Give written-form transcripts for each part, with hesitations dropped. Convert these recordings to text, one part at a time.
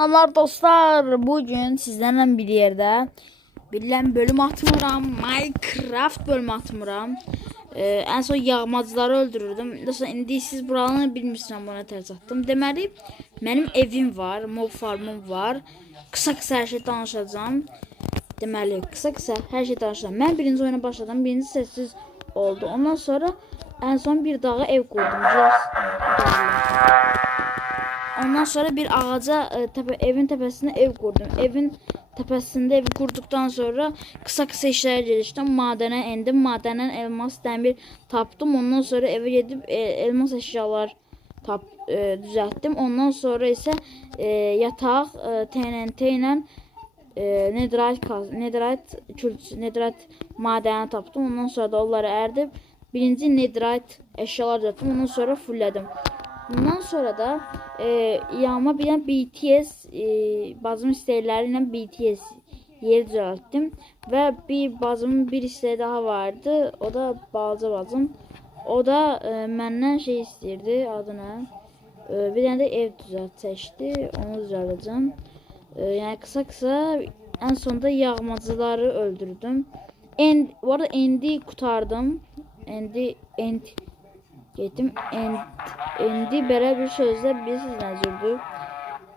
Selamlar dostlar. Bugün sizlerle bir yerde bilen bölüm atmıram. Minecraft bölüm atmıram. En son yağmacıları öldürürdüm. Dostlar indi siz buralarını bilmirsiniz, buna ters attım. Deməli, benim evim var, mob farmım var. Kısa her şey danışacağım. Deməli, kısa her şey danışacağım. Ben birinci oyuna başladım. Birinci sessiz oldu. Ondan sonra en son bir dağa ev kurdum. Ondan sonra bir ağaca evin tepesine ev kurdum. Evin tepesinde evi kurduktan sonra kısa işler geliştim. Madene indim. Madenden elmas, demir taptım. Ondan sonra eve gidip elmas eşyalar düzelttim. Ondan sonra ise yatak TNT ile netherite madeni taptım. Ondan sonra da onları erdip birinci netherite eşyalar düzelttim. Ondan sonra fullledim. Bundan sonra da yağma bir BTS bazı istekleriyle BTS yeri düzelttim ve bazımın bir isteği daha vardı. O da bacım. O da benden şey istirdi, adına bir tane de ev seçti. Onu düzelteceğim. Yani kısa en sonunda yağmacıları öldürdüm. Bu arada endi kurtardım. End getdim. Endi belə bir sözlə bilirsiniz nəzirdir.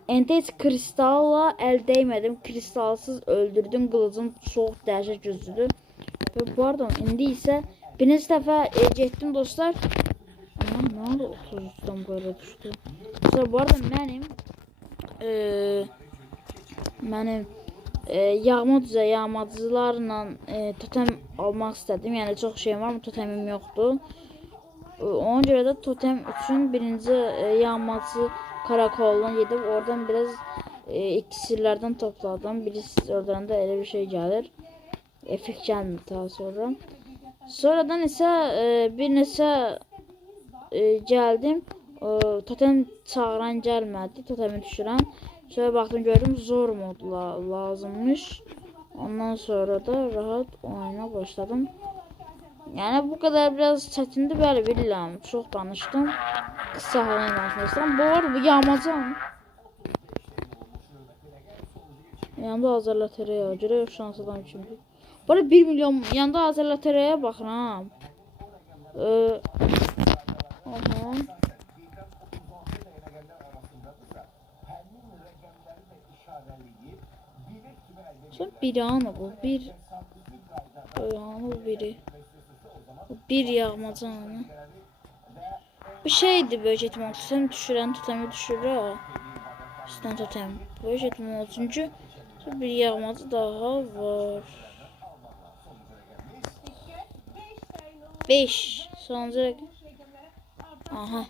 Endi heç kristalla əl dəymədim. Kristalsız öldürdüm. Qılıcım çox dəhşət güclüdür. Və pardon, indi isə birinci dəfə getdim dostlar. Aman nə oldu? 33'dan böyle düşdü. Dostlar bu arada mənim yağmacılarla totem almaq istədim. Yəni çox şeyim var, amma totemim yoxdur. Ona göre de totem için birinci yağmacı karakoluna gidip oradan biraz iksirlerden topladım. Birisi oradan da öyle bir şey gelir. Efekt gelmedi daha sonra. Sonradan ise bir neçə geldim. Totem çağıran gelmedi. Totemi düşüren. Sonra baktım gördüm zor modla lazımmış. Ondan sonra da rahat oyuna başladım. Yani bu kadar biraz çetindi, bəli bilirəm. Çox danışdım. Qısa halına danışmışam. Bu arada bu yağmacı mı? Yanında Azər lotereya görə şans adam kimi. Bu arada 1 milyon yanında Azər lotereyaya baxıram. Aha. Şimdi biri anı bu. Bir biri. Bir yağmacı anı. Bu şeydi böyle ihtimal. Totem düşüren totemi düşürür. İşte totem. Böyle ihtimal. Çünkü bir yağmacı daha var. 5. Sonuncu. Aha.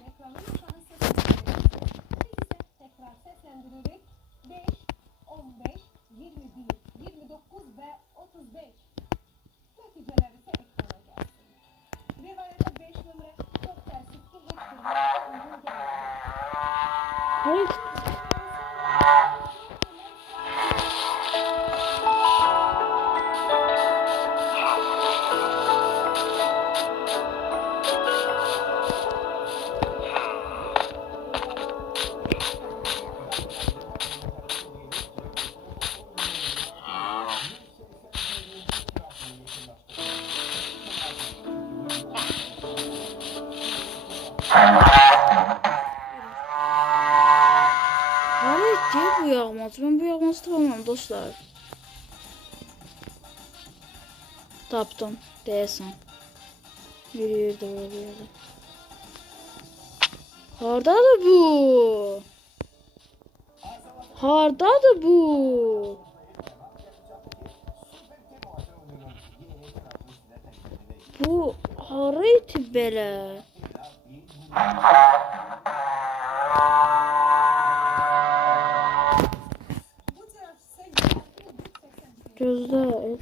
Evet. Bu yağmaz. Ben bu yağmazı tapamam dostlar. Taptım. Deyəsən. Yürüyürdü böyle. Hardadır bu? Hardadır bu? Bu haraydı belə? Gözde et.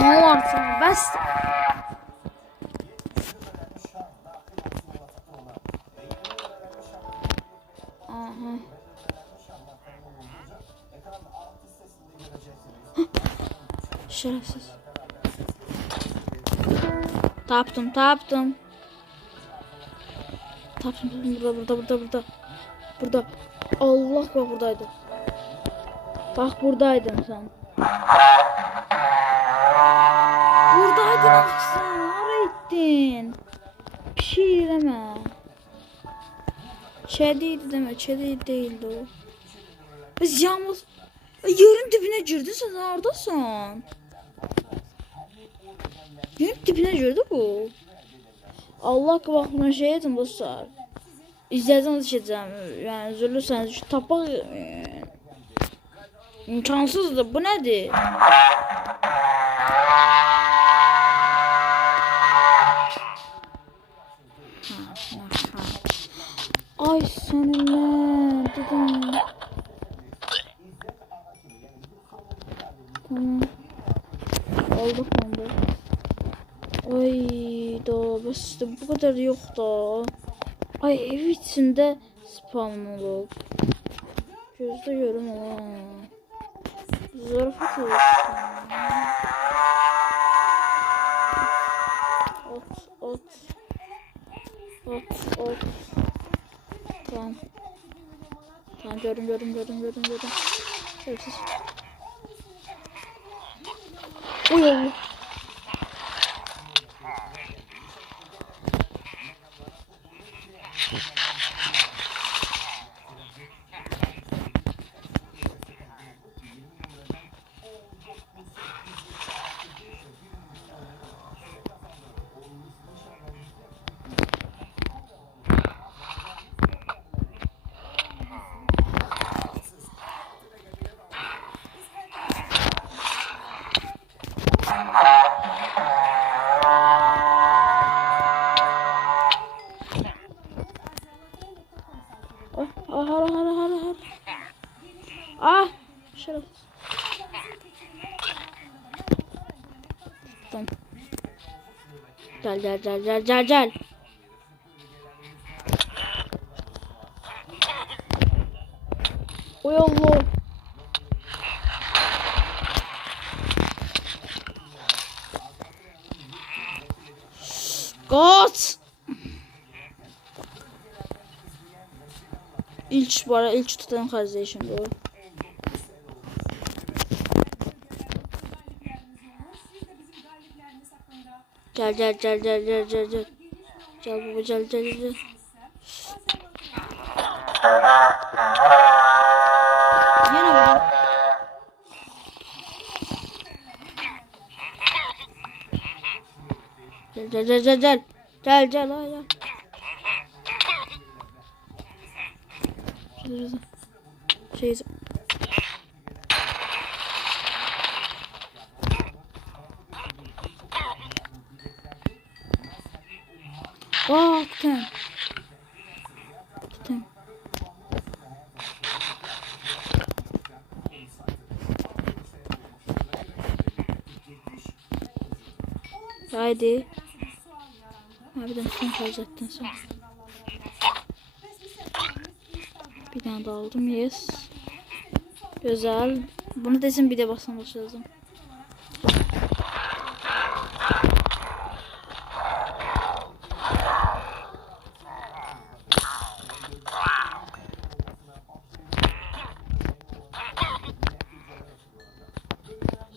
Ne varsa bas. Aha. Şerefsiz. Taptım. Taptım burada. Allah bak buradaydı. Bak buradaydın sen. Buradaydın aksan. Nereye gittin? Bir şey deme. Çediydi deme. Çediydi değildi o. Biz yalnız yerin dibine girdin sen oradasın. Yerin dibine girdi bu. Allah bakımdan şey edin dostlar. İzlediğiniz düşeceğim. Yani üzülürseniz şu tapak imkansızdı. Bu nedir? Ay seninle dedim. Tamam. Aldık onu. Ay da bas bu kadar yok da. Ay ev içinde spawn olup. Gözde görüm ama. Zarafat olsun. Ot. Tamam. Tamam gördüm. Şerefsiz. Oy Allah. Har. Ah! Şeref. Tamam. Gel. Oy Allah. God. İlk tutan kardeşim şimdi o. Gel. Gel baba gel. Yine baba. Gel. Şey. Tutun. Haydi. Harbiden son kalacaktın sen. Bir tane daha aldım. Yes. Güzel. Bunu desin bir de basmamız lazım.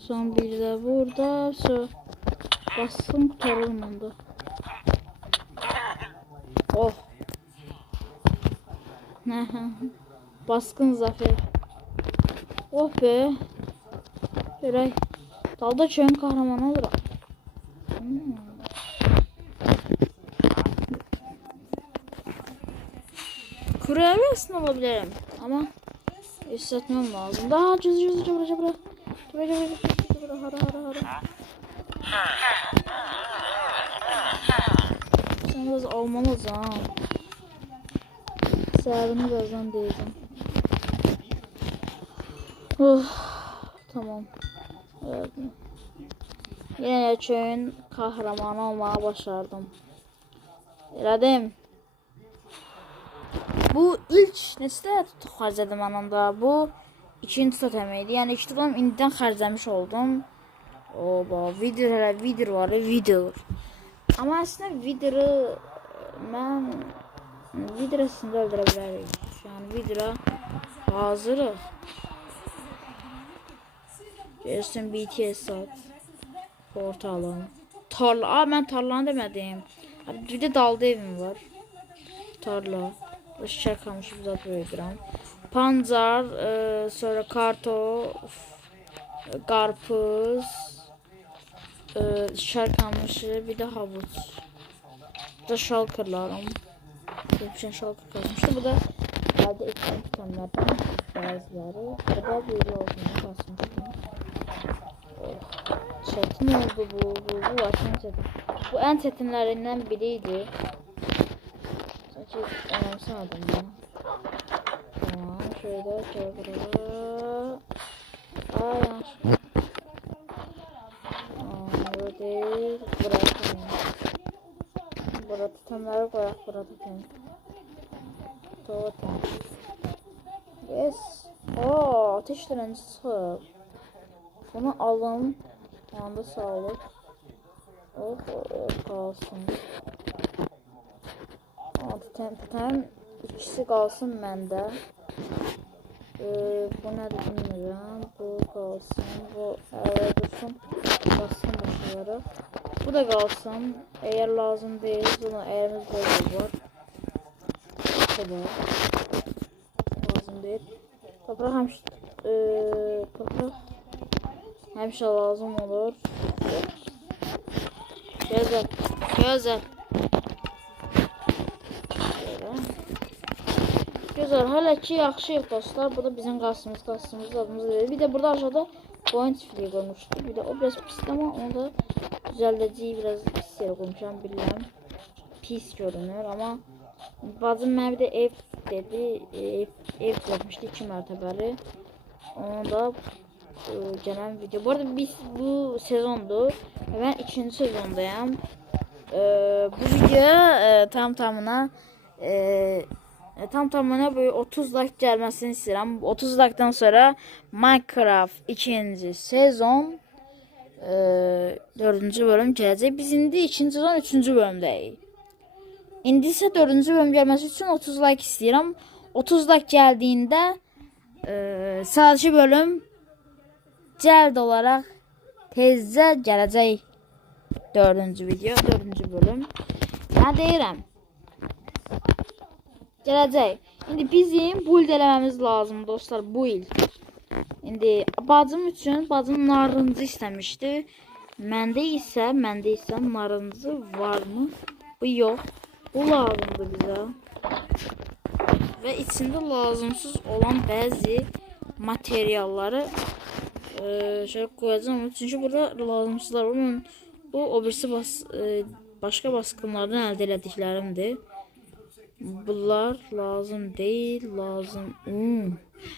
Son bir de burada. Bassın kurtaralım onda. Oh. Baskın zafer. Oh be. Eray. Dalda çöğün kahramanı olur. Kuru evresini alabilirim. Ama hissetmem lazım. Daha cüz cıbra. Hara. Sen biraz almalısın ha. Sebebini birazdan diyeceğim. Tamam. Evet. Yine köyün kahramanı olmağa başardım. Elədim. Bu ilk neçə xərclədim anında. Bu ikinci totem idi. Yəni iki totem indidən xərcləmiş oldum. Oba, video var, video. Amma əslində video mən video əslində öldürə bilərik. Yəni video hazırıq. Gəlsin BTS sat. Portalım. Tarla. Mən tarlanı demədim. Bir də dalda evim var. Tarla. Şəkər kamışı bizat böyüdürəm. Pancar, sonra kartof, qarpız, şəkər kamışı, bir də havuç. Bu da şalkırlarım. Hepsini şalkır kasmışdı. Bu da əldə etdiyim tutamlardan bəziləri. Bu da böyle olduğunu kasmışdım. Çetin oldu bu. Bu vatan çetin. Bu en çetinlerinden biriydi. Sanki önemsemedim ya. Tamam şöyle buraya. Ay yanlış. Böyle değil. Buraya tamam. Burada tutamları koyak. Burada tutamı. Tamam. Yes. Ateş direnci çıkıp. Bunu alın. Yanında sağlık. Kalsın. Tutam ikisi kalsın məndə. Bu nədir bilmirəm. Bu kalsın. Bu dursun. Basın başları. Bu da kalsın. Eğer lazım değil. Buna eğerimiz böyle var. Bu da lazım değil. Toprak həmişə lazım olur. Gözəl. Güzel. Hələ ki yaxşıyıq dostlar. Bu da bizim qasımız adımız verir. Bir de burada aşağıda boyun çiftliği koymuştuk. Bir de o biraz pis ama onu da düzəldəcəyi biraz pis yere koymuşam. Bilmem. Pis görünür ama bacım mənə bir de ev dedi. Ev düzəltmişdi 2 mərtəbəli. Onu da gələn video. Bu arada biz bu sezondur. Ben 2. sezondayım. Bu video tamına böyle 30 like gelmesini istedim. 30 like'dan sonra Minecraft 2. sezon 4. bölüm gelecek. Biz indi 2. sezon 3. bölümdəyik. İndi isə 4. bölüm gəlməsi üçün 30 like istəyirəm. 30 like gəldiyində sadəcə bölüm cəld olaraq tezcə gələcək. 4. video, 4. bölüm. Nə deyirəm? Gələcək. İndi bizim build eləməmiz lazım dostlar, build. İndi bacım üçün, bacım narıncı istəmişdi. Məndə isə narıncı varmı? Bu yox. Bu lazımdır bizə. Və içində lazımsız olan bəzi materialları şöyle koyacağım. Çünki burada lazımsızlar var. Bu o birisi başqa baskınlardan əldə elədiklərimdir. Bunlar lazım değil, lazım.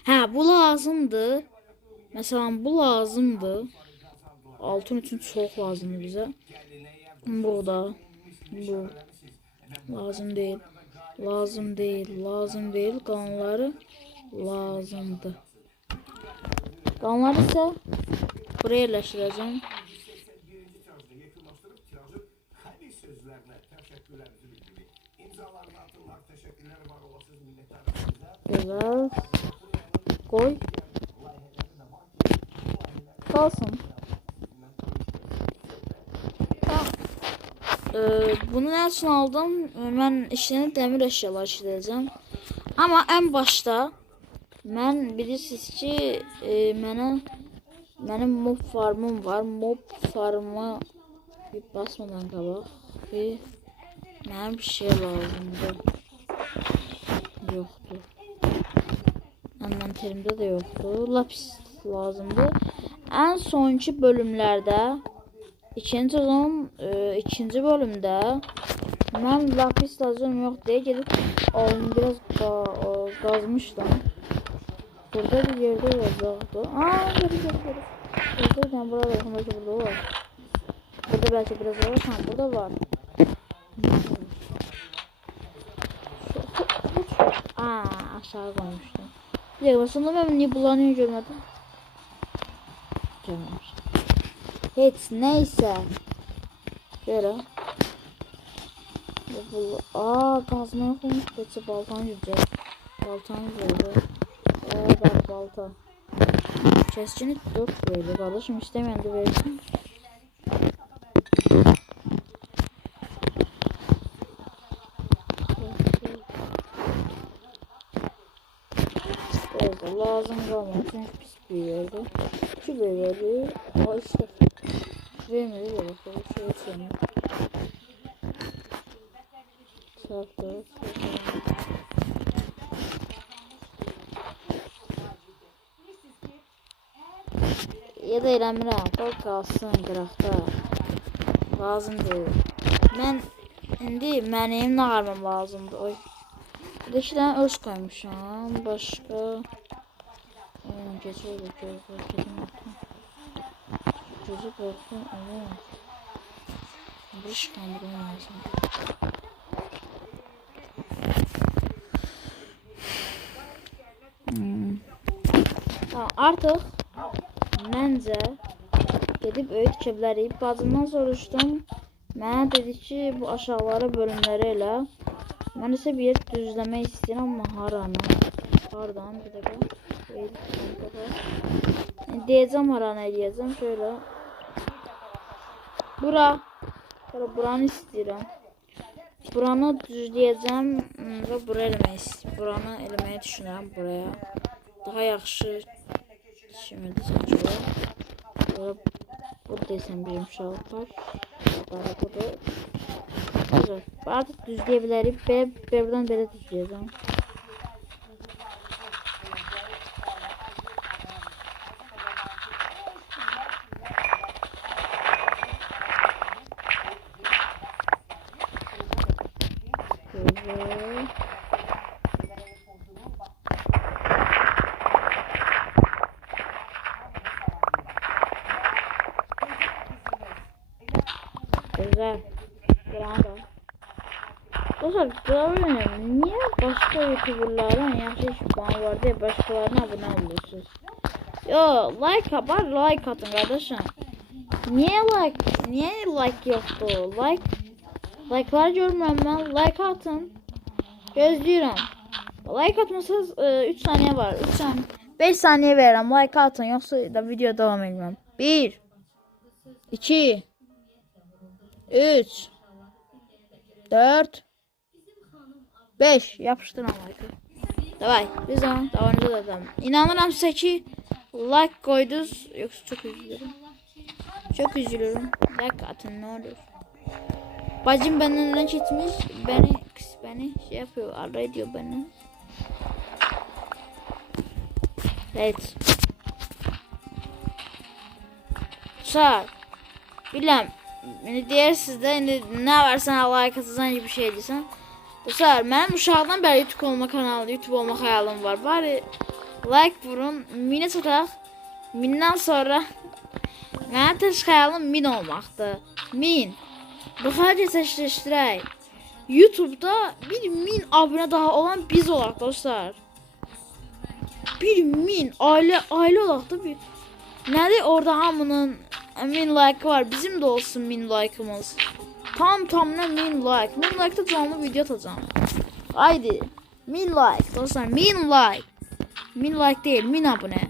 Hə, bu lazımdır. Mesela bu lazımdır. Altın üçün çox lazımdır bizə. Bu da. Bu. Lazım değil. Lazım değil. Lazım değil. Qalanları lazımdır. Qalanları isə buraya yerləşdirəcəm. Güzel. Koy. Kalsın. Bunu ne için aldım? Ben işlerine demir eşyalar işleyeceğim. Ama en başta ben bilirsiniz ki benim mob farmım var. Mob farmı bir basmadan qabaq benim bir şey lazımdı. Yoktu. Envanterimde de yoktu. Lapis lazımdı. En sonki bölümlerde 2. sezon 2. bölümde ben lapis lazım yok diye gelip aldım, biraz kazmıştım. Burada bir yerde olacaktı. Geri. Buradayken burada bakın belki burada var. Burada belki biraz var. Tamam burada var. Aşağı koymuştum. Bir dakika aslında ben niye bulanıyor görmedim. Görmemiş. Hiç neyse. Şöyle. Kazmaya koymuş. Geçse baltan yüzecek. Baltan yüzecek. Bak balta. Kesicini yok böyle kardeşim istemeyen de versin. Evet lazım kalmadı çünkü pis bir yerde. Şu böyle işte vermedi de bakalım şey sevmiyor. Sattı. Ya da eləmirəm, qoy qalsın qıraqda. Lazım deyil. Mən indi mənim nə qarmam lazımdır. Oy. Bir də 2 dənə öz qoymuşam. Başqa gecə olur, gözü qorxun. Bir iş kandırım lazım. Artıq məncə gedib öğüt tikə bilərik. Bacımdan soruşdum. Mənə dedi ki, bu aşağıları bölümləri elə. Mən isə bir yer düzləmək istəyirəm, amma haradan bir dəqiqə. Deyəcəm haranı eləyəcəm. Şöyle. Buranı istəyirəm. Buranı düzləyəcəm və buranı eləməyi düşünürəm buraya. Daha yaxşı şimdidir sanki o. Bu desem bir yumuşaqlar. Budur. Güzel. Artıq düzləyə bilərik. Buradan belə düzləyəcəm. Güzel. Bravo. Dostlar, niye başka YouTuber'lardan yaxşı iş puanı var diye başkalarına abone oluyorsunuz? Yo, like atın kardeşim. Niye like yoktu? Like'lar görmüyorum ben. Like atın. Gözlüyorum. Like atmasanız 3 saniye var. 5 saniye veririm. Like atın yoksa da video devam etmem. 1 2 3 4 5 yapıştırın like'ı. Davay biz davanıza da tamam. İnanıram size ki like koydunuz. Yoksa çok üzülürüm. Çok üzülürüm. Like atın ne olur. Bacım benden önüne gitmiş. Beni şey yapıyor. Arra ediyor beni. Evet. Sağ. Bilmem. Beni diğer sizde ne varsa like atırsan gibi bir şey diysen. Bu sefer benim uşaqdan bəri YouTube olma hayalim var. Bari like vurun. Minə çataq. Mindən sonra mənim tək hayalim 1000 olmaqdır. 1000. Daha gerçəkləşdirək. YouTube'da 1000 abone daha olan biz olaq dostlar. 1000 aile olaq da bir. Nədir orada hamının 1000 like var. Bizim de olsun 1000 like'ımız. Tamına 1000 like. 1000 like'da canlı video atacağım. Haydi. 1000 like dostlar. 1000 like. 1000 like değil. 1000 abone.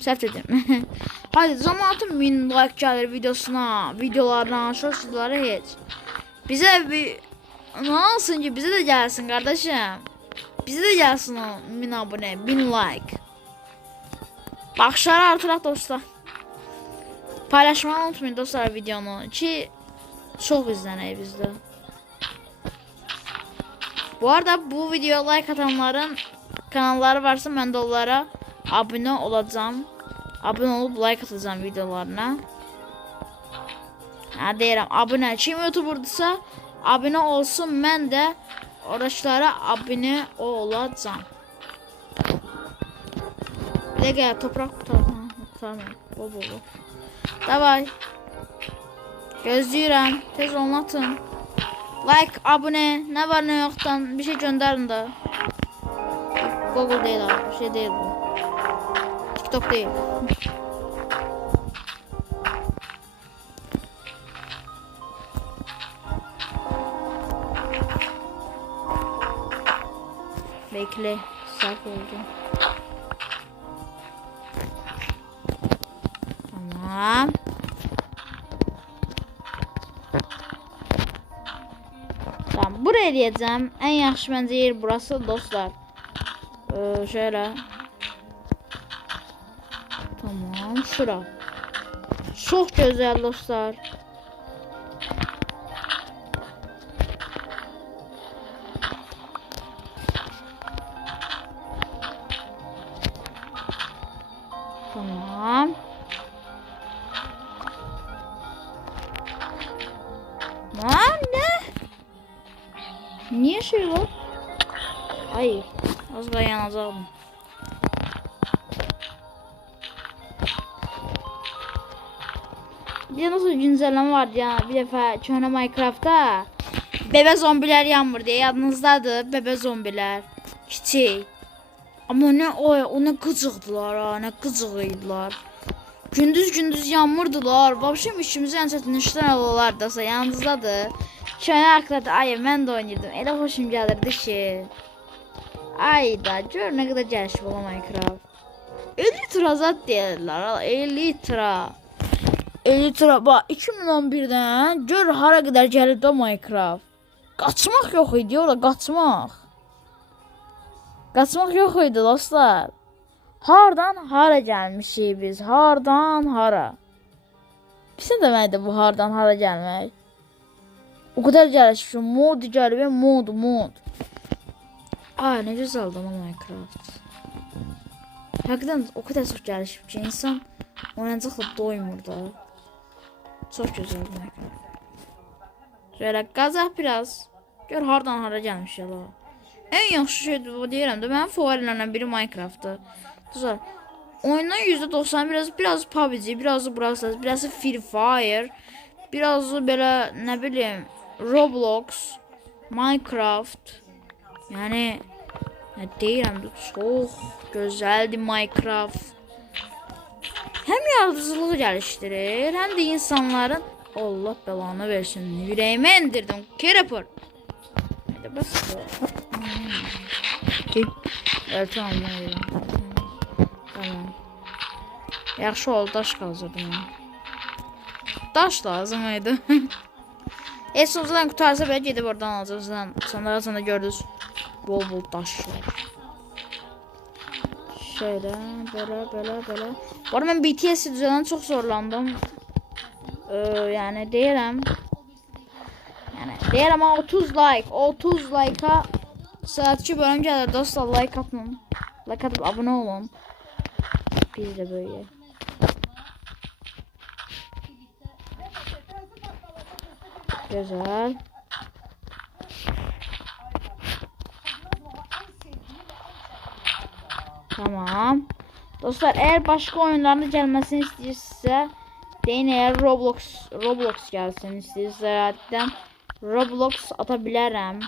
Səhv dedim. Haydi zamanın 1000 like gelir videolarına, shortslara heç. Bize bir ne olsun ki bize de gelsin kardeşim. Bize de gelsin o 1000 abone, 1000 like. Baxışları artıraq dostlar. Paylaşmayı unutmayın dostlar videonu ki çok izlənək bizdə. Bu arada bu videoya like atanların kanalları varsa mən də onlara abone olacağım. Abone olup like atacağım videolarına. Ha deyirəm abone. Kim YouTuber'dırsa abone olsun, mən də oradakılara abone olacağım. Lega toprak tamam. Bol. Davay. Gözləyirəm. Tez olun atın. Like, abone, ne var ne yoktan bir şey gönderin de. Google değil abi, bir şey değil bu. TikTok değil. Bekle, saf oldu. Tamam. Tamam, buraya diyeceğim. En yaxşı bence yer burası dostlar. Şöyle. Tamam, şura. Çok güzel dostlar. Tamam. Lan ne? Niye şey var? Hayır. Az daha yanacağım. Bir de nasıl güncelleme var ya. Bir defa köhne Minecraft'ta bebe zombiler yanmır diye yadınızdadır. Bebe zombiler. Kiçik. Ama o ne gıcıqdılar ha. Ne gıcıqıydılar. Gündüz yanmırdılar. Vapşım işimizi en çətinləşdirən olardısa yanınızdadır. Köhne arkadaşlar ay mən də oynayırdım. Elə xoşum gəlirdi ki. Ayda gör ne kadar gelişmiş olan Minecraft. 50 tıra zat deyirlər. 50 tıra. 50 tıra bak 2011'den gör hara kadar gelirdi o Minecraft. Kaçmak yok idi orada kaçmak. Kaçmak yok idi dostlar. Hardan hara gelmişik biz. Hardan hara. Bizə deməkdir bu hardan hara gelmək. O kadar gelişmiş. Mod gəlib mod. Aa ne güzel oldu ama Minecraft. Hakikaten o kadar çok gelişmiş ki insan oynayacakla doymur da. Çok güzel Minecraft. Şöyle qazaq biraz. Gör hardan hara gelmiş ya la. En yaxşı şeydir bu deyirəm də. Mənim favorilərimdən biri Minecraft'dır. Güzel. Oyundan %90 biraz PUBG, biraz da Brawl Stars, biraz da Free Fire, biraz da belə ne bileyim Roblox, Minecraft. Yani ne deyirəm də çox gözəldir Minecraft. Hem yaradıcılığı geliştirir, hem de insanların Allah belanı versin. Yüreğime indirdim. Creeper. Hadi bas. Evet tamam. Tamam. Yaxşı oldu daş qazırdım. Daş lazımydı. Sonradan qutarsa belə gedib oradan alacaqsan. Sonra gördünüz. Bol daşlar. Şöyle böyle. Bu arada ben BTS'i düzələn çok zorlandım. Yani deyirəm. Yani deyirəm 30 like'a saatçi bölüm gəlir dostlar, like atın. Like atıp abone olun. Biz de böyle. Güzel. Tamam. Dostlar eğer başka oyunların gelmesini istiyorsa deyin, eğer Roblox gelsin istiyorsa zaten Roblox atabilirim.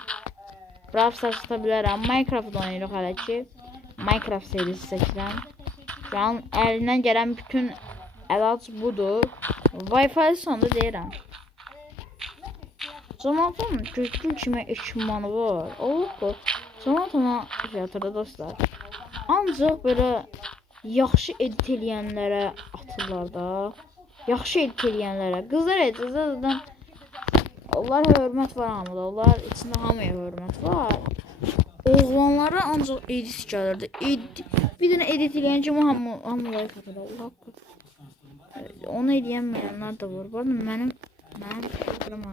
Brawl Stars atabilirim. Minecraft oynayırıq hələ ki. Minecraft serisi seçirəm. Şu an elinden gelen bütün əlac budur. Wi-Fi sonunda deyirəm. Zamanın gördüğün kimi ekipmanı var. Olub. Zamanın fiyatları dostlar. Ancaq böyle yaxşı edit eləyənlərə atırlar da. Yaxşı edit eləyənlərə. Qızlar editlərdən onlar hörmət var hamıda. Onlar içində hamıya hörmət var. Oğlanlara ancaq edit gəlirdi. Bir dənə edit eləyən kimi hamı like atır. Allah haqqı. Onu eləyənməyənlər də var. Bu arada mənim fikrim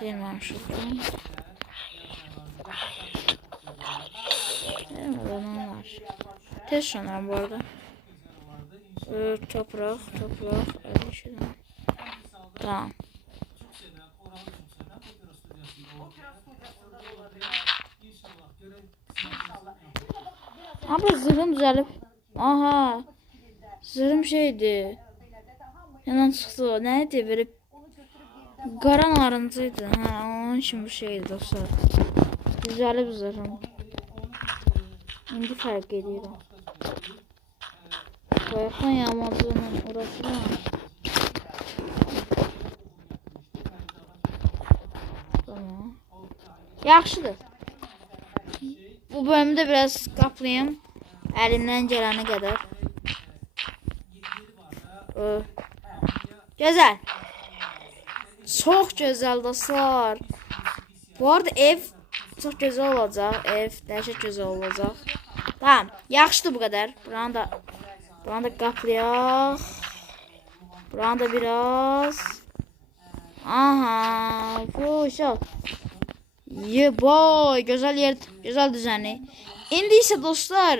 deyilməmişim. Var. Tez sanırım bu arada. Toprak. Tamam. Abi zırhım düzelip Aha. Zırhım şeydi. Yalan çıktı o. Neydi? Böyle qara narıncıydı. Ha, onun için bu şeydi dostlar. Güzel bir zırhım. İndi fark ediyorum. Bayaqdan yağmadığının uğraşıram. Tamam. Yaxşıdır. Bu bölümde biraz qaplayayım. Əlimdən gələni qədər. Gözəl. Çox gözəl dostlar. Bu arada ev çox gözəl olacaq. Ev dəhşət gözəl olacaq. Tamam. Yaxşıdır bu qədər. Buranı da qaplayaq. Buranı da biraz. Aha. Fuşal. Boy. Gözəl yer. Gözəl düzəni. İndi isə dostlar.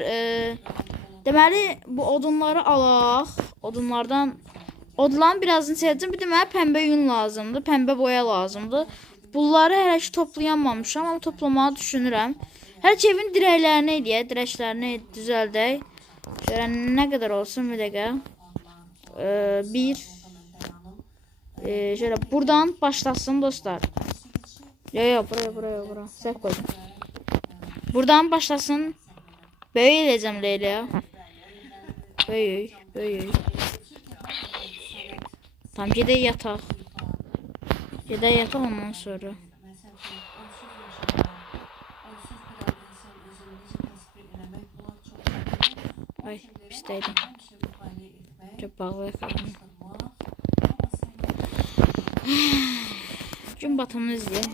Deməli bu odunları alaq. Odunların birazını sevdim. Bir de mənə pəmbə yün lazımdır. Pəmbə boya lazımdır. Bunları hələ ki toplayamamışam. Ama toplamağı düşünürəm. Hər evin dirəklərini eləyək. Dirəklərini düzəldək. Şöyle nə qədər olsun bir dəqiqə. Şöyle buradan başlasın dostlar. Yo buraya. Səhv qoydum. Buradan başlasın. Böyük eləyəcəm Leyla. Böyük. Tamam gedək yataq. Ondan sonra. Ay pisdəydim. Çok bağlı qaldım. Gün batımını izləyək.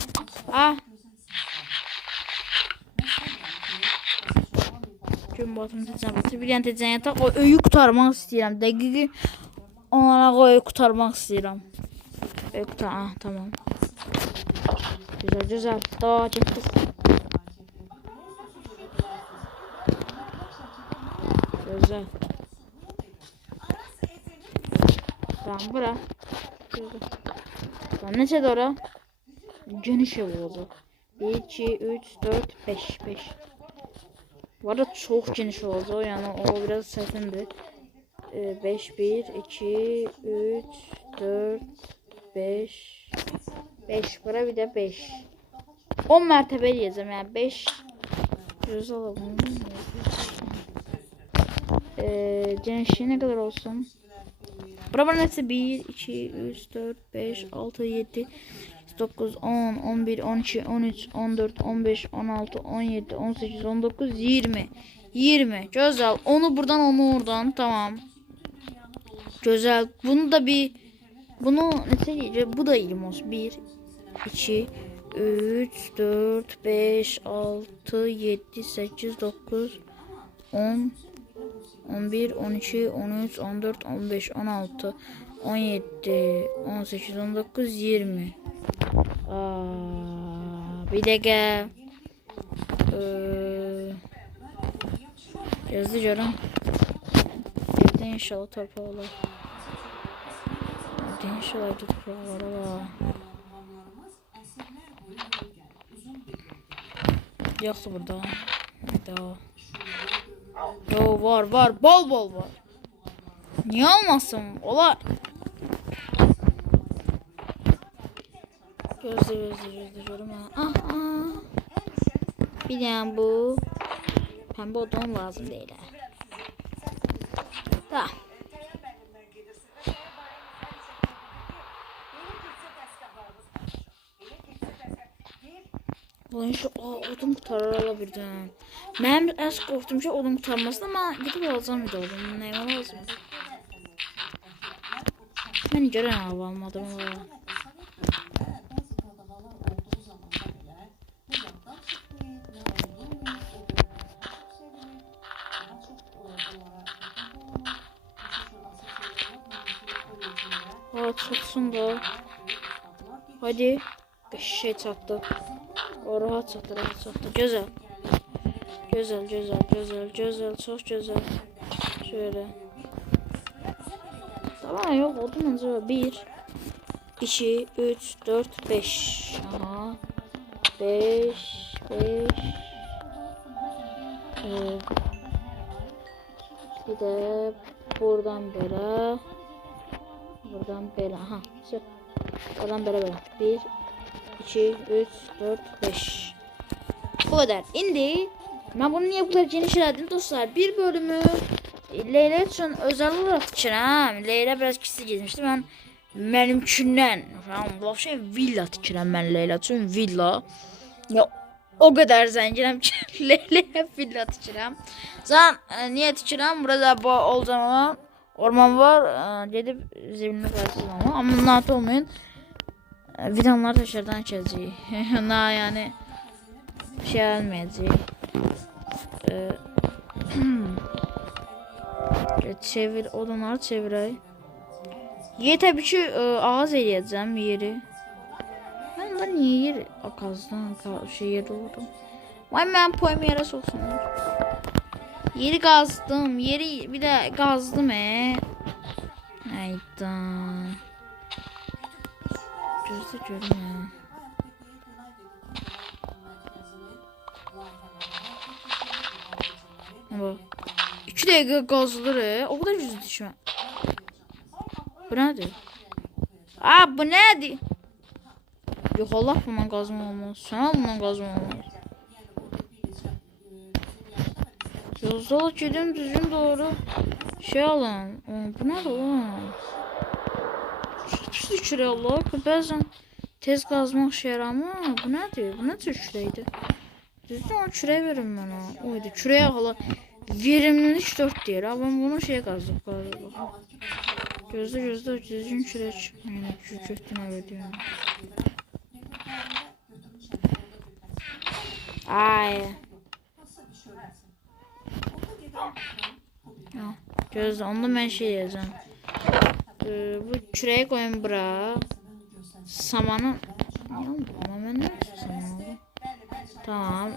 Gün batımını izləyək. Bir dənə təcən yataq. O öyü qutarmaq istəyirəm. Dəqiqi onlara qoyu qutarmaq istəyirəm. Öyü qutar. Tamam. Güzel. Daha getdik. Güzel. Tamam bura. Tamam neçədir ora? Geniş ev oldu. 1, 2, 3, 4, 5. Bu arada çok geniş oldu. Yani o biraz çətindir. 5, 1, 2, 3, 4, 5. 5. Bura bir de 5. 10 mərtəbə eləyəcəm. Yani 5. Güzel alalım. Genişliği ne kadar olsun? Bura neyse 1, 2, 3, 4, 5, 6, 7, 9, 10, 11, 12, 13, 14, 15, 16, 17, 18, 19, 20. 20. Güzel. Onu buradan, onu oradan. Tamam. Güzel. Bunu da bunu ne diyeceğim? Bu da 20 olsun. 1, 2, 3, 4, 5, 6, 7, 8, 9, 10, 11, 12, 13, 14, 15, 16, 17, 18, 19, 20. Bir dakika. Yazıyorum. Evde inşallah torpağı olur. Evde inşallah torpağı olur. Yoksa burada. Yo var. Bol var. Niye olmasın? Ola. Gözde ha. Bir tane bu. Pembe odun lazım değil. Tamam. Ulan şu odun qutarar ola birdən. Mənim əs qorxdum ki odun qutarmasın ama gidib alacağım bir odun. Nəyimə lazım? Mən görən almadım ola. Çatsın da. Hadi. Şey çattı. O rahat çattı. Güzel. Çok güzel. Şöyle. Tamam yok odun önce 1, 2, 3, 4, 5. Aha. 5. Bir de buradan böyle. Buradan böyle. Aha. Buradan böyle. 1, 2, 3, 4, 5. Bu kadar. İndi. Ben bunu niye bu kadar geniş elədim dostlar? Bir bölümü Leyla için özel olarak tikirəm. Leyla biraz kisi gezmişti. Ben benimkinden. Bu şey villa tikirəm ben Leyla için. Villa. Ya o kadar zenginim ki Leyla villa tikirəm. Zaten niye tikirəm? Burada bu olacağım orman var. Gedib zibilini qaçırmam. Amma nat olmayın. Videolar dışarıdan çəkəcək. Yani şey olmayacaq. Çevir, odunları çevirək. Tabii ki ağız eləyəcəm yeri. Ben de niye yer akazdan şey yer oldum. Vay ben poyum yere soksunlar. Yeri kazdım, yeri bir de kazdım Haydan. Gözde görmüyor. Bak. 2 dakika kazılır o kadar yüz düşme. Bu nedir? Aa bu nedir? Yok Allah bundan kazma olmaz. Sana bundan kazma olmaz. Yozda gidim düzgün doğru. Şey alın. Bu nedir oğlum? Pis düşürüyor Allah. Bazen tez kazmak şey yaramır. Bu nedir? Bu nedir çüreydi? Düzgün o çürey verin bana. Oydu çüreye hala. Verimlilik 4 değil. Ben bunu şeye kazdım. Gözde düzgün çürey çıkmıyor. Köftüne veriyorum. Ay. Gözde onda ben şey yazacağım. Bu çüreye koyun bura. Samanı. Ama ben ne yapayım? Tamam.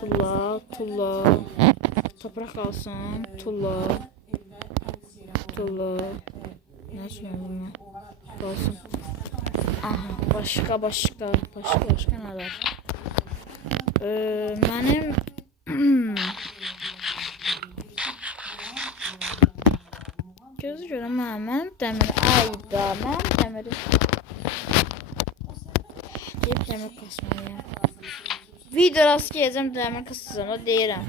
Tulla. Toprak alsın. Tulla. Ne söylüyorum bunu? Kalsın. Aha başka ne var? Benim gözü görəm mən dəmir ayda mən dəmiri deyib dəmir kasmalıyam. Video rast gələcəm dəmir kasacağım da deyirəm.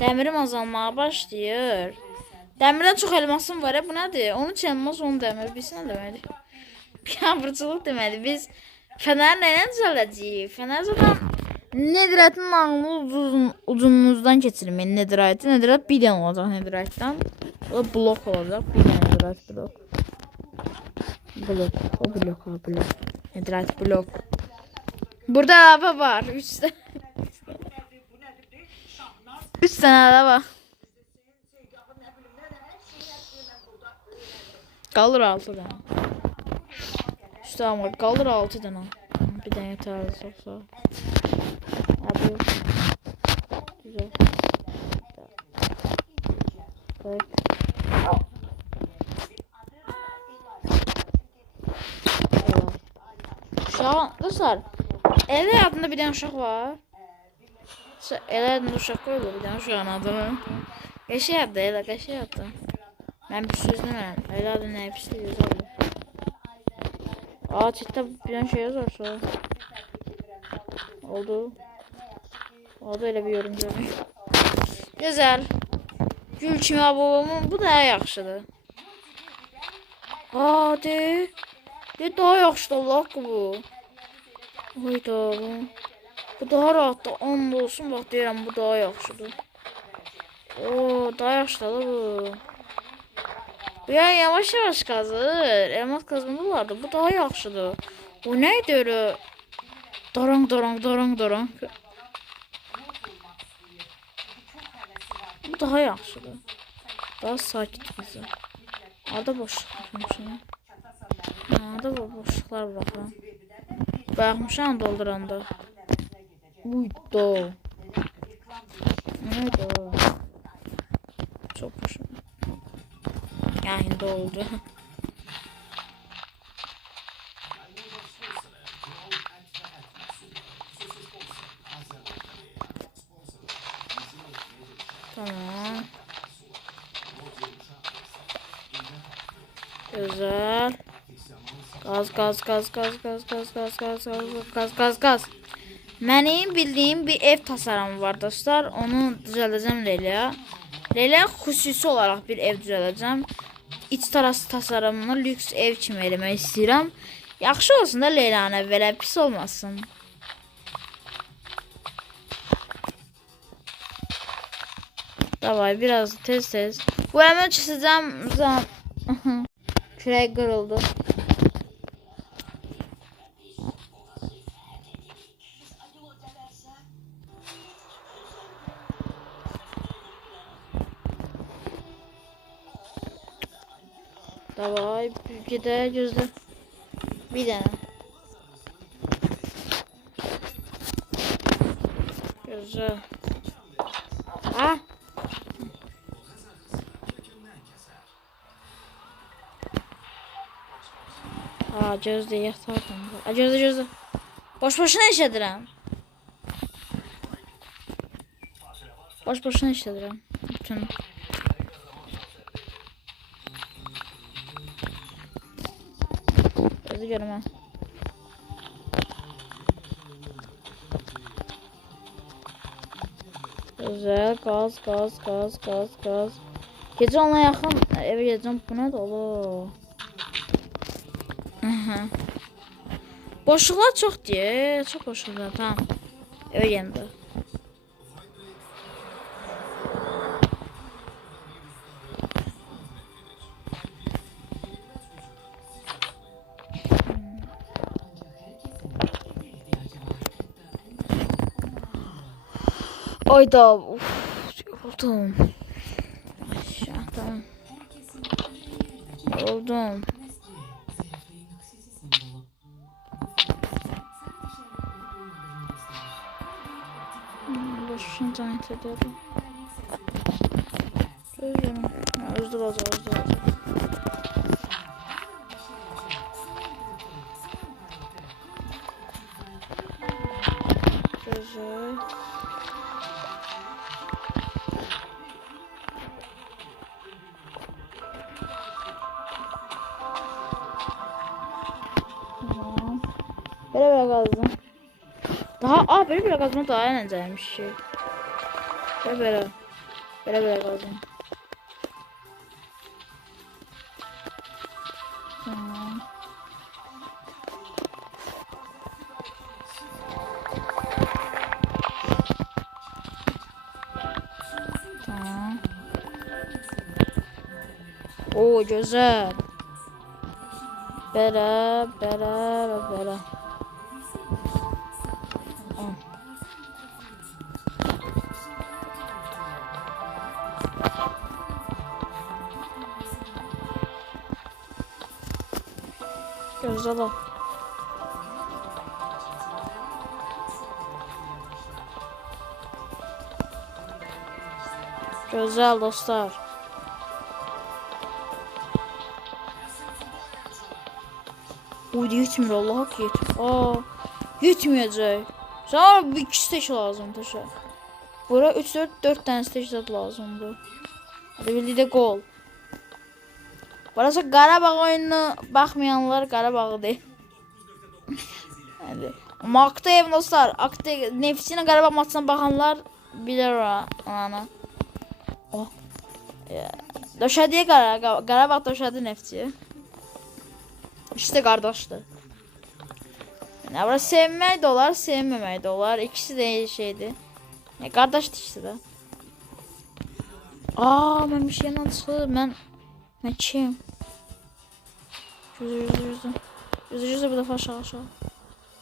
Dəmirim azalmağa başlayır. Dəmirdən çox elmasım var bu nədir? Onu çəlməz onu dəmir bilsin nə deməkdir? Biabırçılıq deməli biz Fener nəyə düzələcəyik? Fener zaten Netherite'ın nağlı uzunluğundan keçirmeyin Netherite. Netherite bir dənə olacaq Netherite'dan. O blok olacaq. Bir dənə Netherite blok. O blok. Netherite blok. Burada lava var. 3 tane. 3 tane lava. Qalır 6 dənə. Tamam kalır 6 dənə. Bir dənə yeterli olsa. Abi. Güzel. Bak. Uşaq, dostlar. Elə adında bir dənə uşaq var. Elə adında uşaq qoyulur bir dənə uşağın adını. Qəşəy addı, elə qəşəy addı. Mən bir söz demərəm. Elə adı nə pisdir yazarlar. Aa chatte bir tane şey yazarsa. Oldu. Öyle bir yorum gördüm. Güzel. Gül kimi babamın bu da yaxşıdır. Aa de daha yaxşıdır Allah bu. Hayda bu. Bu daha rahatdır. And olsun bak deyirəm bu daha yaxşıdır. Oo daha yaxşıdır bu. Ya yavaş kazır. Elmas kazmalılardı. Bu daha yaxşıdır. O neydi öyle? Darang. Bu daha yaxşıdır. Daha sakit kızı. Arada boşluq baxmışam. Arada boşluqlar baxıram. Baxmışam dolduranda. Uydu. Neydi o? Çok hoşum. Yani doldu. Tamam. Güzel. Gaz gaz gaz gaz gaz gaz gaz gaz gaz gaz gaz. Mənim bildiyim bir ev tasarımı var dostlar. Onu düzəldəcəm Leyla. Leyla xüsusi olaraq bir ev düzəldəcəm. İç terası tasarımını lüks ev kimi eləmək istəyirəm. Yaxşı olsun da Leylanın əvvələ, pis olmasın. Davay biraz tez. Bu hemen çizeceğim. Kürek kırıldı. Davay bir de gözle. Bir tane. Güzel. Ha? Aa gözde yatardım. Aa gözde. Boş-boşuna işlədirəm. Boş-boşuna işlədirəm. Bütün. Gözde görmə. Güzel. Gaz. Gece ona yaxın eve geleceğim. Bu ne dolu? Boşluqlar çox diye. Çok boşluqlar. Tamam. Eve geldi. Ayda. Uf, yoruldum. Tamam. Yoruldum. Boşuna zannet ediyorum. Görüyorum. Özde bazı. Güzel. Tamam. Böyle kaldım. Böyle kazma daha eğlenceliymiş şey. Böyle kaldım. Tamam. Oo güzel. Böyle. Güzel o. Güzel dostlar. Uydu yetmiyor Allah'a ki yetmiyor. Yetmeyecek. Sana bir iki stage lazım taşa. Bura 4 tane stage lazımdı. Hadi bildiği de gol. Burası Qarabağ oyununa baxmayanlar Qarabağ değil. Amma Aktayev dostlar, Neftçi ilə Qarabağ maçına baxanlar bilir onu. Oh. Döşədiyə Qarabağ döşədi Neftçi. İşte qardaşdır. Yəni bura sevmək də olar, sevməmək də olar. İkisi də şeydir. Qardaşdır ikisi də. Mən bir şeylə çıxır. Mən kim? Yüzü bir defa aşağı.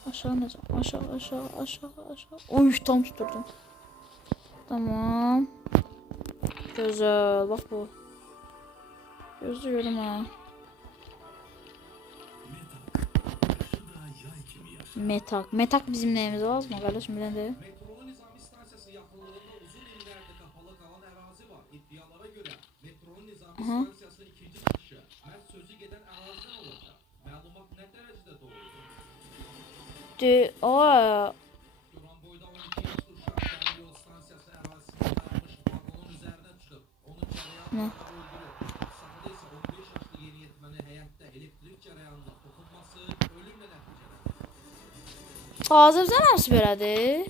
Aşağı ne? Aşağı. Oy tam tuturdum. Tamam. Güzel. Bak bu. Gözlüyorum ha. Metak bizim neyimiz var mı kardeşim bilen de. Aha. O. Ne? Hazırsan hansı belədir?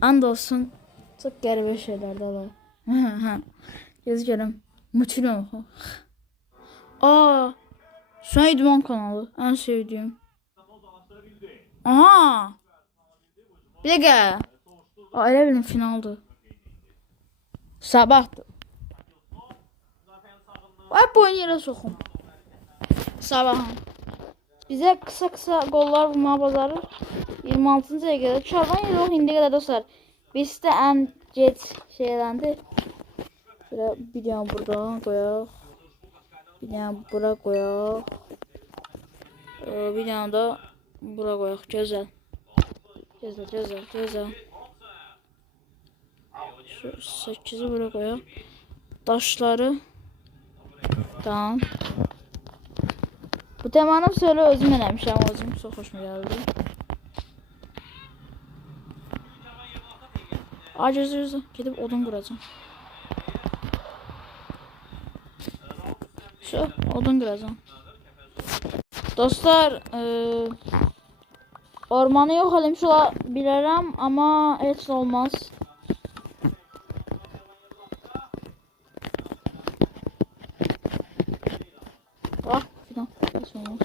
And olsun. Çok qəribə şeylərdə var. Göz görüm. Mutlu. Aa, Son İdman kanalı. En sevdiğim. Aha. Bir dakika. Aa, elə bildim finaldı. Sabahdı. Ay bu oyun yerə soxum. Sabahın. Bize kısa gollar vurmağı bacarır. 26. dəqiqədə. Çarvan yox, indiyə qədər dostlar. Biz də ən gec şeyləndi. Bir dənə burada qoyaq. Bir dənə bura qoyaq. Bir dənə də bura qoyaq. Gözəl. Gözəl. Şu 8'i bura qoyaq. Daşları. Tamam. Bu temanı söyle özüm eləmişəm. Özüm çox xoşuma gəldi. Gözü. Gedib odun quracam. Şu odun quracam. Dostlar, ormanı yox eləmiş ola bilərəm, amma heç olmaz. Fidan, heç olmaz.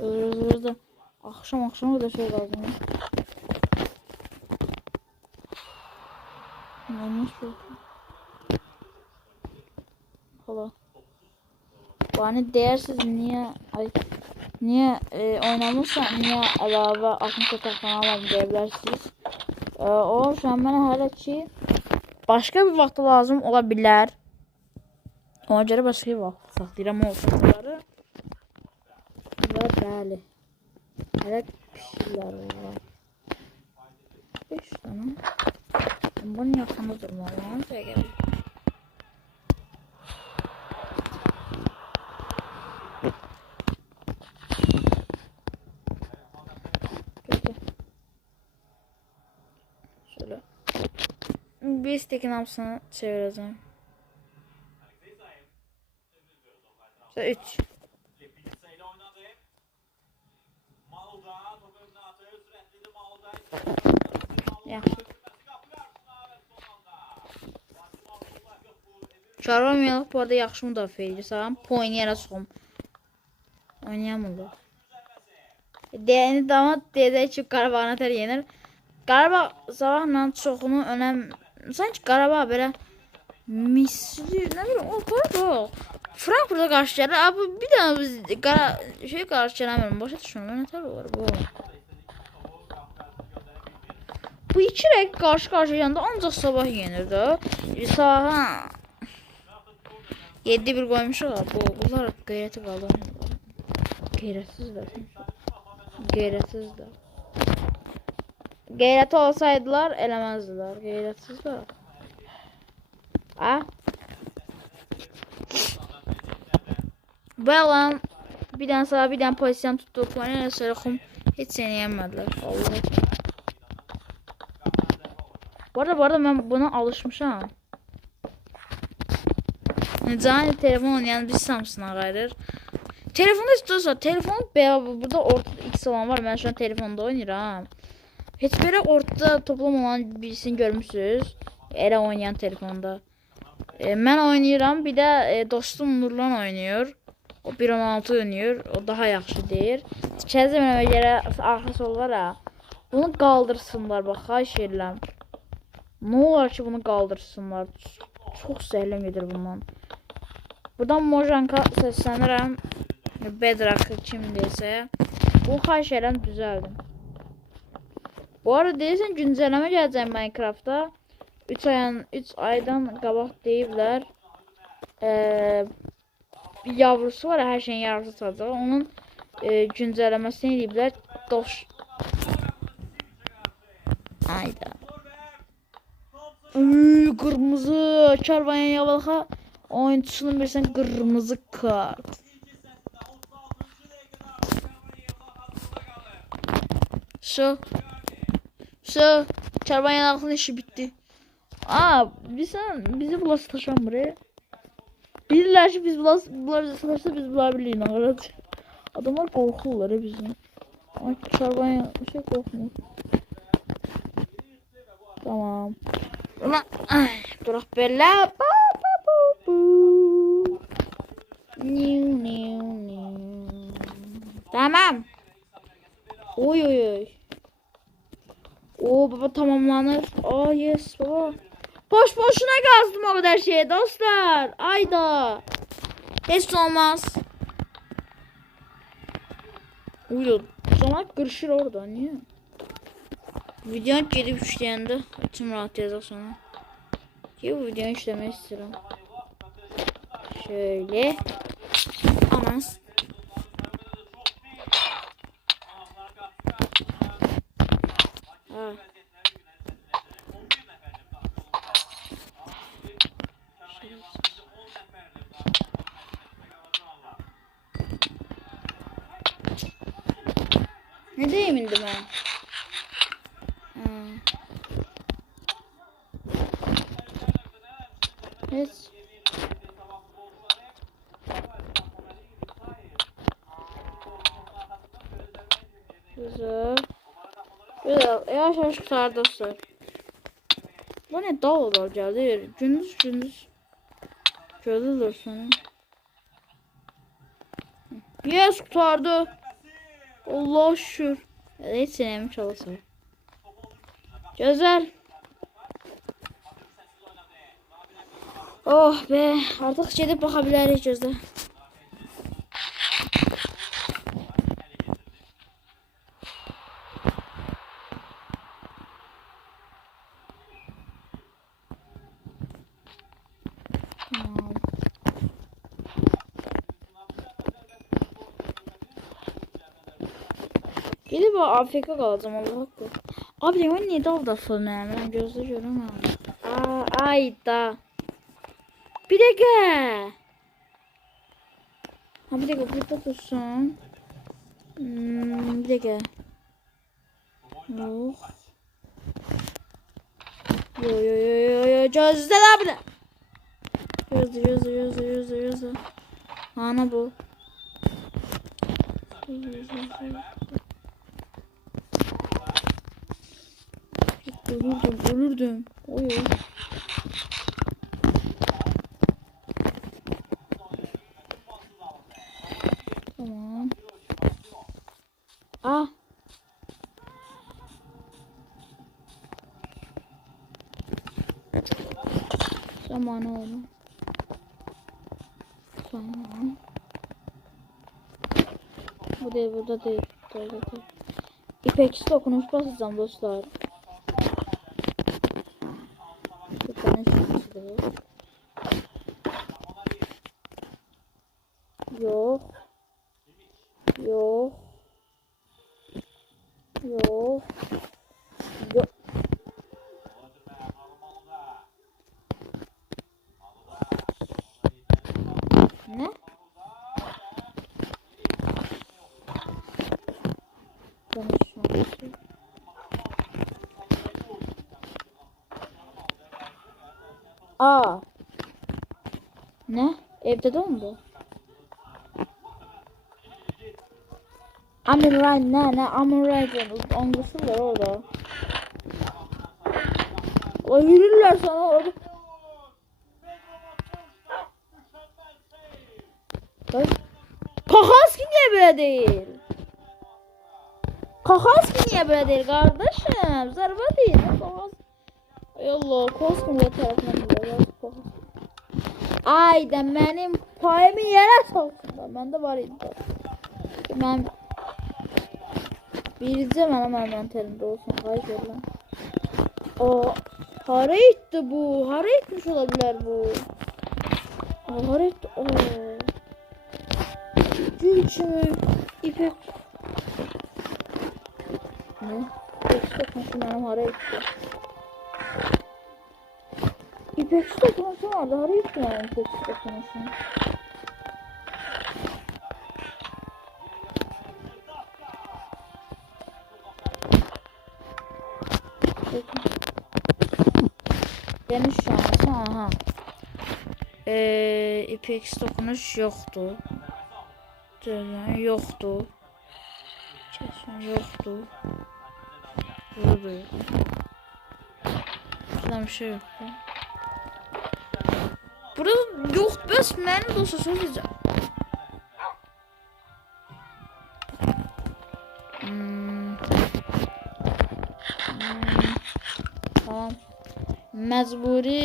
Özür. Axşam qədər şey lazım. Olmuş bu. Hala. Bu hani değersiz niye oynamırsan niye əlavə 60 taxtanı alalım deyilərsiniz. O şu an mənə hələ ki başqa bir vaxt lazım ola bilər. Ona görə başqa bir vaxt saxlayıram o bunları. Və bəli. Hələ pişirlər var. 5 tane. Bunun yaxında durmalıyam. Təqəl. Şöyle. Bir stekin hamısını çevireceğim. Şöyle 3. Yaxşı. Çarvamayalıq, bu arada yaxşı müdafiə edirsən. Oynayara çıxım. Oynayamırlar. Deyəni damat deyəcək ki, Qarabağ nətər yenir. Qarabağ sabahla çoxunu sanki Qarabağ belə misli, nə bileyim, o Qarabağ. Frankfurt'a qarşı gəlir. Bir dənə biz qarşı gəlemiyorum. Başa düşmürəm, nətər olur bu. Bu iki rəqib qarşı gələndə ancaq sabah yenir də. Sabah 7-1 qoymuşuq. Bunlar qeyrəti qalır. Qeyrətsizlər. Qeyrəti olsaydılar eləməzdilər. Qeyrətsizlər. Bəlan bir dənə sağa bir dənə pozisyon tutdu. Puanı sərəxum heç yeniyənmədilər. Allah. Bu arada mən buna alışmışam. Cani telefon oynayan bir Samsung'a qayırır. Telefonda istiyorsa telefon burada ortada X olan var. Ben şu an telefonda oynayıram. Heç belə ortada toplam olan birisini görmüşsünüz. Elə oynayan telefonda. Mən oynayıram. Bir də dostum Nurlan oynuyor. O 1.16 oynuyor. O daha yaxşı deyir. Kəzəmə görə arxa sol var ha. Bunu qaldırsınlar bax. Xahiş edirəm. Ne olar ki bunu qaldırsınlar. Çox zəhləm gedir bundan. Buradan Mojanka səslənirəm. Bedrock kimdeysə. Bu xahiş edirəm düzəldim. Bu arada deyirsən güncəlləmə gələcək Minecraftda. 3 aydan qabaq deyiblər. Bir yavrusu var, hər şeyin yavrusu çıxacaq. Onun güncəlləməsini eləyiblər. Ayda. Kırmızı Çarvanya Yavalha oyuncusunun birisen kırmızı kart. Şu Çarvanya Yavalha'nın işi bitti. Bizi bular sataşan buraya. Bilirler ki bunlar bizi satarsa biz bunlar birliğine ağırladı. Adamlar korkuyorlar ya bizim. Ama çarpaya şey korkmuyor. Tamam. Ulan durak bella. Tamam. Oy oy oy. Oo baba tamamlanır. Oh yes baba. Boş boşuna kazdım o kadar şey dostlar. Ayda. Hiç olmaz. Uyuyor. Zaman kırışır orada niye? Videonun gelip işleyende içim rahat yazar sonra. Ki bu videonu işlemeyi istiyorum. Şöyle. Anas. Ha. Ne diyeyim indi ben? Evet. Güzel. Güzel. Yavaş yavaş kurtar dostlar. Bu ne dağ olur geldi. Gündüz. Şöyle dursun. Yes kurtardı. Allah şükür. Evet sinemi çalışıyor. Güzel. Oh be. Artık gidip bakabiliriz gözde. Tamam. Gelip AFK kalacağım Allah hakkı. Abi ben niye dalda fırlayayım? Ben gözle göremem. Ayda. Bir dakika. Ha bir dakika burada dursun. Bir dakika. Yok. Yo. Gözde abi. Gözde. Ana bu. Ölürdüm. Oy. Tamam. Zamanı oldu. Tamam. Bu değil, burada değil. İpeksi dokunuş basacağım dostlar. Bir tane şurası. Yok. Ne? Ne? Evde de mi bu? Amin right ne? Amin right ongası var orada. O yürürler sana orada. Kahanski niye böyle değil? Kahanski niye böyle değil kardeşim? Zarba değil. Ay Allah, Kahanski ne tarafından böyle? Ay da benim payımı yere soksunlar. Bende var idi. Ben bileceğim ama ben terimde olsun. Hayır lan. Hara itti bu. Hara itmiş olabilir bu. Hara itti. Gülçümü ipek. Ne? İpek nasıl benim hara itti. İpek dokunusu vardı. Hara itti benim İpek dokunusu. Deniz şansı, aha. İpex dokunuş yoktu. Yoktu. Kesin yoktu. Burada yok. Şuradan bir şey yoktu. Burada yok, bəs mənim də olsa söyleyeceğim. Tamam. Məcburi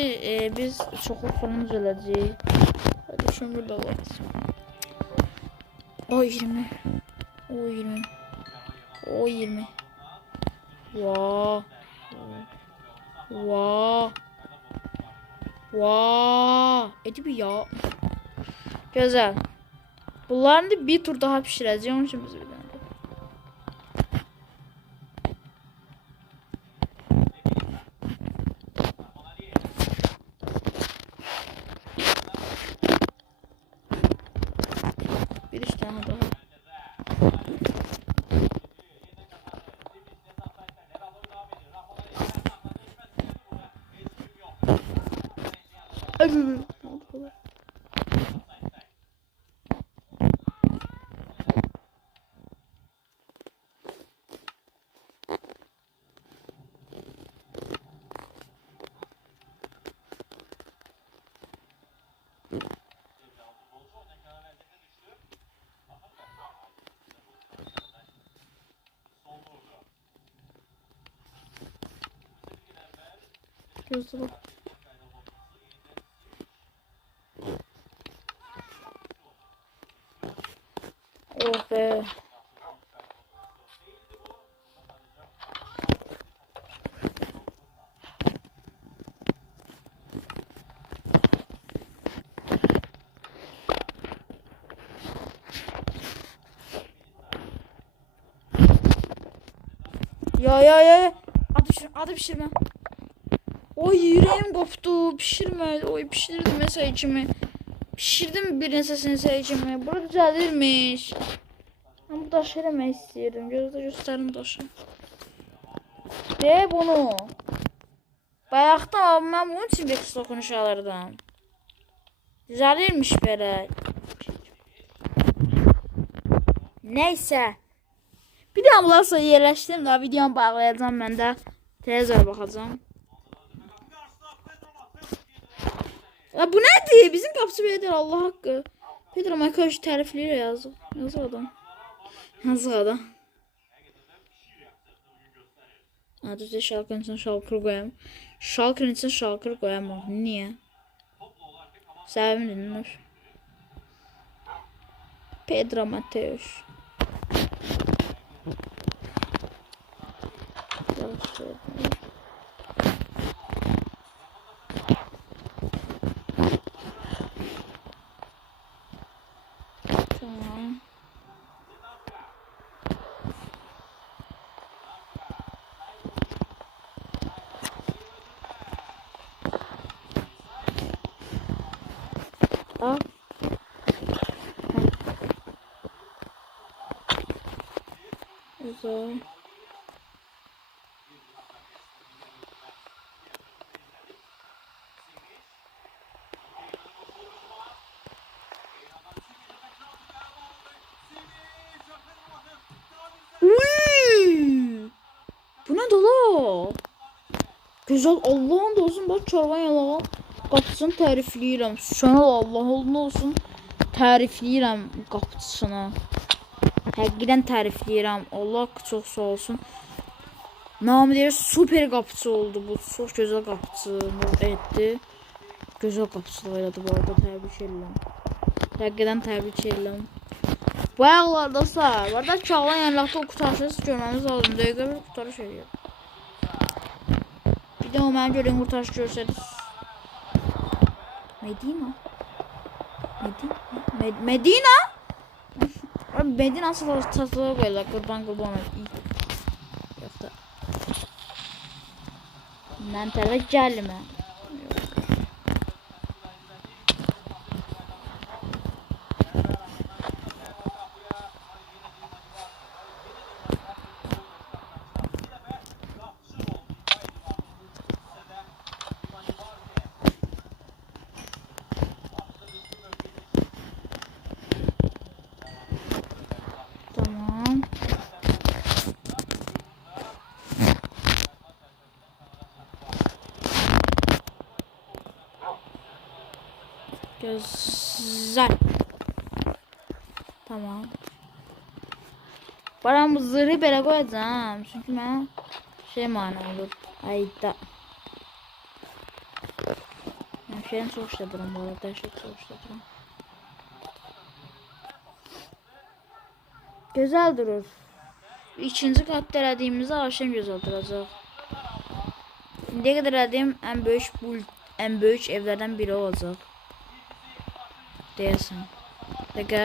biz çoxlu fırın düzələcəyik. Hadi şimdi burada var. O 20. O 20. O 20. Vaa. Vaa. Vaa. Edip ya. Güzel. Bunların da bir tur daha pişireceğim. Onun için bizi bir tane. Bir üç tane daha. Gözde bak. Oh be. Ya. Adı pişirme. Oy yüreğim koptu. Pişirme. Oy pişirdim mesela içimi. Pişirdim bir nesesini seyircimi. Burada düzelirmiş. Ben bu daşı eləmək istəyirdim. Gözdə göstərim daşı. De bunu. Bayaqdan mən bunun için bir dokunuş alırdım. Düzelirmiş belə. Neyse. Bir daha bularsa yerləşdim daha videomu bağlayacağım mən də. Televizora baxacağım. Ya bu nedir? Bizim kapısı belədir Allah haqqı. Pedro Makaş tərifləyir yazıq. Yazıq adam. Yazıq adam. Düzdə şalkırın için şalkır qoyam. Şalkırın için şalkır qoyam. Niyə? Səbəbini dinlər. Pedro Mateus. Tamam. Al. Güzel. Bu ne dolu? Güzel Allah'ın da olsun bak çorban yalağın qapısını tərifləyirəm. Sana Allah olsun tərifləyirəm qapısını. Həqiqdən tərifləyirəm. Allah çox sağ olsun. Namı deyir super qapıcı oldu bu. Çox gözəl qapıcı etdi. Gözəl qapıcılıq elədi bu arada təbrik edirəm. Həqiqdən təbrik edirəm. Bu ayaqlarda sağ. Bu arada Çağlan yanlaqda o qutarsız görməmiz lazım. Dəqiqə bir qutarış edir. Bir də o mənə görən qutaş görsəniz. Medina? Medina satılığa qoyurlar. Qurban olsun. Yoxsa. Mən tərəfə gəlmə. Güzel. Tamam. Baran bu zırhı belə qoyacağım. Çünki mən şey mane olur. Ayda. Ben şeyini çok işledirim bu arada. Dəhşət çok işledirim. Güzel durur. İkinci kat elədiyimizdə aşım gözəl duracaq. İndiyə qədər elədiyim ən böyük evlərdən biri olacaq. Deyəsən. Dəqiqə.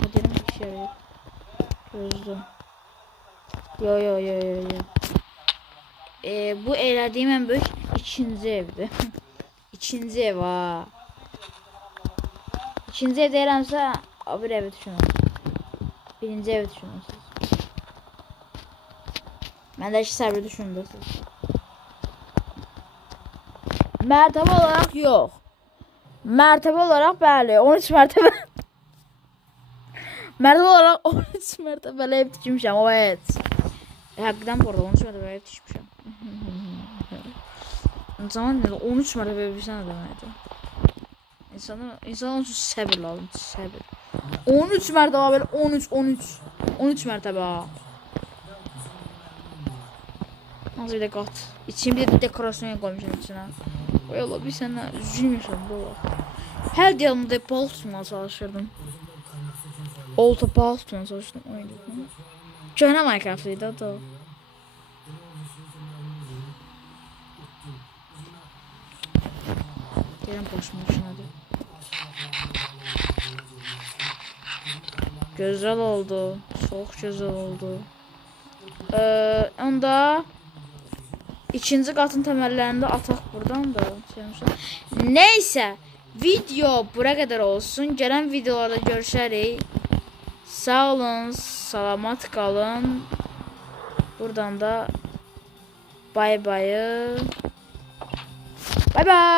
Hadi bir şey yok. Gözlüm. Yo. Bu elədiyim ən böyük ikinci evdir. İkinci ev ha. İkinci ev deyirəmsə, bir evi düşünün. Birinci evi düşünürsünüz. Mən də iki səbri düşünürsünüz. Mərtəbə olaraq yox. Mərtəbə olaraq bəli, 13 mərtəbə. Mərtəbə olaraq 13 mərtəbəli ev tikmişəm, o evet. Həqiqdən bu arada 13 mərtəbəli ev tikmişəm. İnsanlar nədir? 13 mərtəbəli ev tikmişəm nə deməkdir? İnsanlar üçün səbir lazım, səbir. 13 mərtəbə belə 13 mərtəbə. Nasıl bir də qat. İçim bir də dekorasyon qoymuşam içinə. Oy Allah, bir sənə üzülmüşəm bu vaxt. Hər yanımda bal tutmaya çalışırdım. Olta bal tutmaya çalışdım. Köhnə Minecraft idi o da. Gələn başıma işinədir. Güzel oldu. Çok güzel oldu. Onda ikinci katın temellerinde atak buradan da. Neyse. Video buraya kadar olsun. Gelen videolarda görüşürüz. Sağ olun. Salamat kalın. Buradan da bay bay. Bay bay.